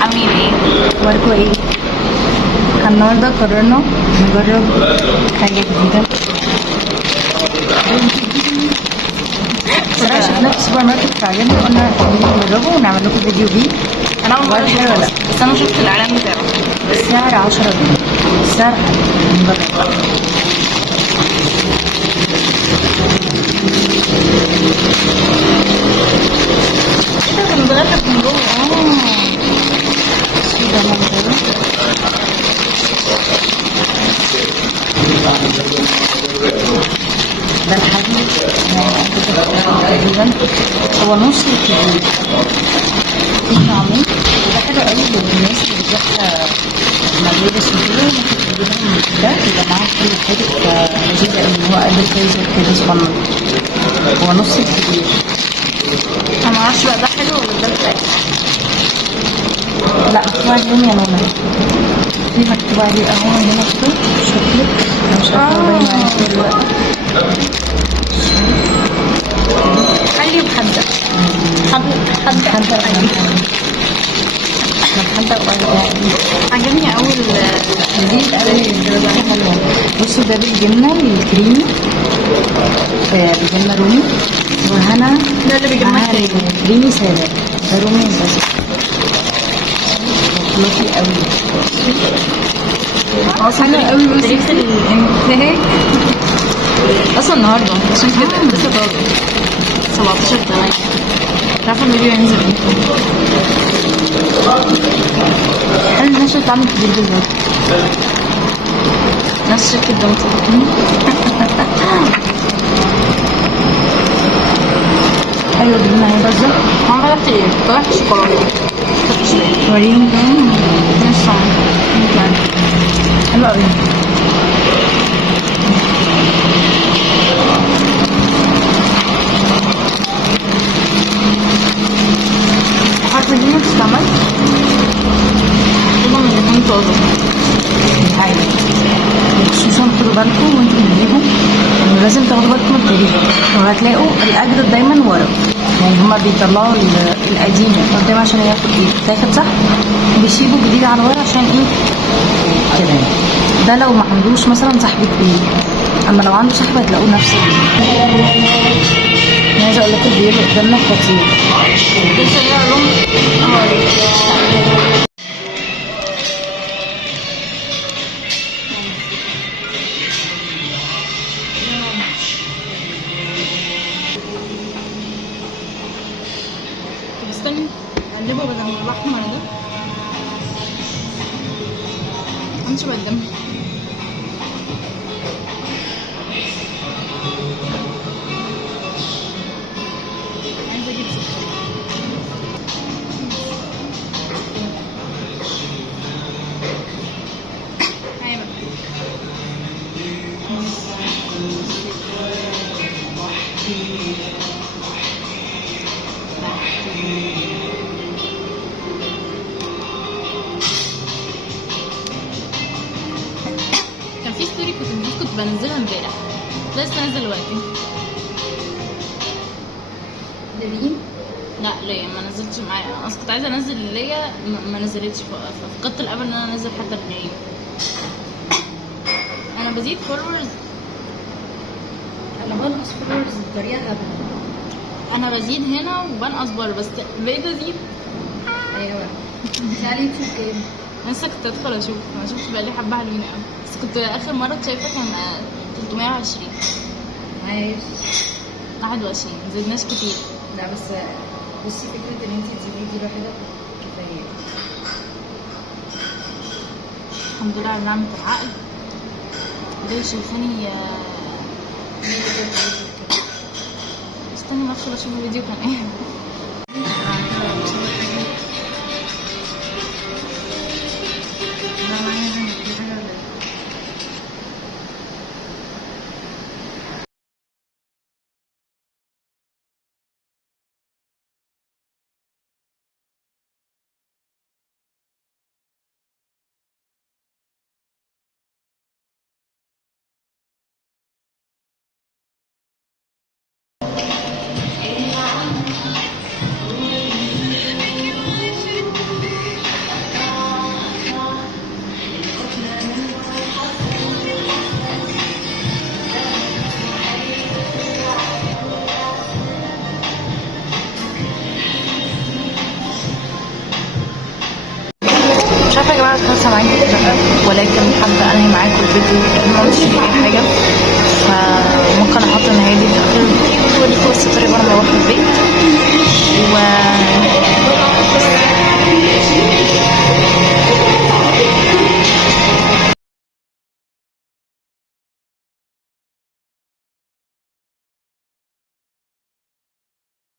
عاملين ايه؟ اخباركم ايه؟ النهارده قررنا نجرب حاجه جديده. بصراحه شفناه في السوبر ماركت فعجبنا وقلنا نيجي نجربه ونعمل لكم فيديو بيه. انا اول مره حلو ولا لا؟ اشوفه بس انا شفت الاعلان بتاعه. السعر 10 جنيه. السعر حلو، نجرب. ايه ده كان متغلف من جوه؟ ده منظره. ده الحجم يعني تقريبا هو نص الكبير. في طعمين وده حلو قوي للناس اللي بتروح مدارس وكده، ممكن تجيبهم ده يبقى معاهم كل حاجة لذيذ قوي ان هو قد الفريزر كده صغنن. هو نص الكبير. انا معرفش بقى ده حلو ولا ده بتاعي. لا مكتوب عليه يا نونا، في مكتوب عليه اهو هنا كده شوكليت. انا مش عارفة هو باين عليه ولا لا. حلي وحدق. حدق حدق حلي. حدق ولا عجبني اول لذيذ قوي. حلوة. بصوا ده بالجبنة الكريمي، بالجبنة رومي، وهنا ده اللي بيجمع معاها الكريمي سادة. ده رومي بس فلوفي قوي. حلو قوي بس تاريخ الانتهاك اصلا النهارده عشان كده لسه طازه 17/8. عارفه الفيديو هينزل امتى؟ حلو نفس الطعم الكبير بالظبط. نفس شركه دونتي. حلو جبنة اهي بس. ما فتحت ايه؟ فتحت شوكولاته. فتحتش ليه؟ وريهم كمان. نص ساعه. حلو قوي. عارفه دي بتستعمل طبعا من يكون طازه. دي حقيقة. خصوصا خدوا بالكم وانتوا بتجيبوا انه لازم تاخدوا بالكم من التاريخ، وهتلاقوا الاجدد دايما ورا. يعني هما بيطلعوا القديم قدام عشان يتاخد صح، وبيسيبوا الجديد على ورا عشان ايه كده يعني. ده لو ما عندوش مثلا صاحبة بيه، اما لو عنده صاحبة هتلاقوه نفس انا عايزه اقول لكم البيو اللي قدامنا خطير. لسه ليها لون طب استني اقلبه بدل من الاحمر ده. امشي بقدم. عايزه اجيب سكر. ايوه كان في ستوري كنت بنزلها امبارح لسه نازل دلوقتي. دريم لا ليا ما نزلتش معايا اصلا كنت عايزه انزل ليا ما نزلتش ففقدت الامل ان انا انزل حتى الجاي. انا بزيد فولورز. انا بنقص فلورز بطريقه غبيه. انا بزيد هنا وبنقص بره بس بقيت ازيد. ايوه. انت على اليوتيوب كام؟ لسه كنت ادخل اشوف ما شفتش بقالي حبه حلوين قوي بس كنت اخر مره شايفه كان 320. عايش. 21 مزيدناش كتير. لا بس بصي فكره ان انت تزيدي دي لوحدها كفايه. الحمد لله على نعمه العقل. ليه شايفاني استني ما ادخل اشوف الفيديو كان ايه. بقى هتكون سامعين ولكن حابة انهي معاكم الفيديو ما مش في اي حاجة، فممكن احط النهاية دي في اخر الفيديو اوريكم بس الطريق وانا بروح البيت. و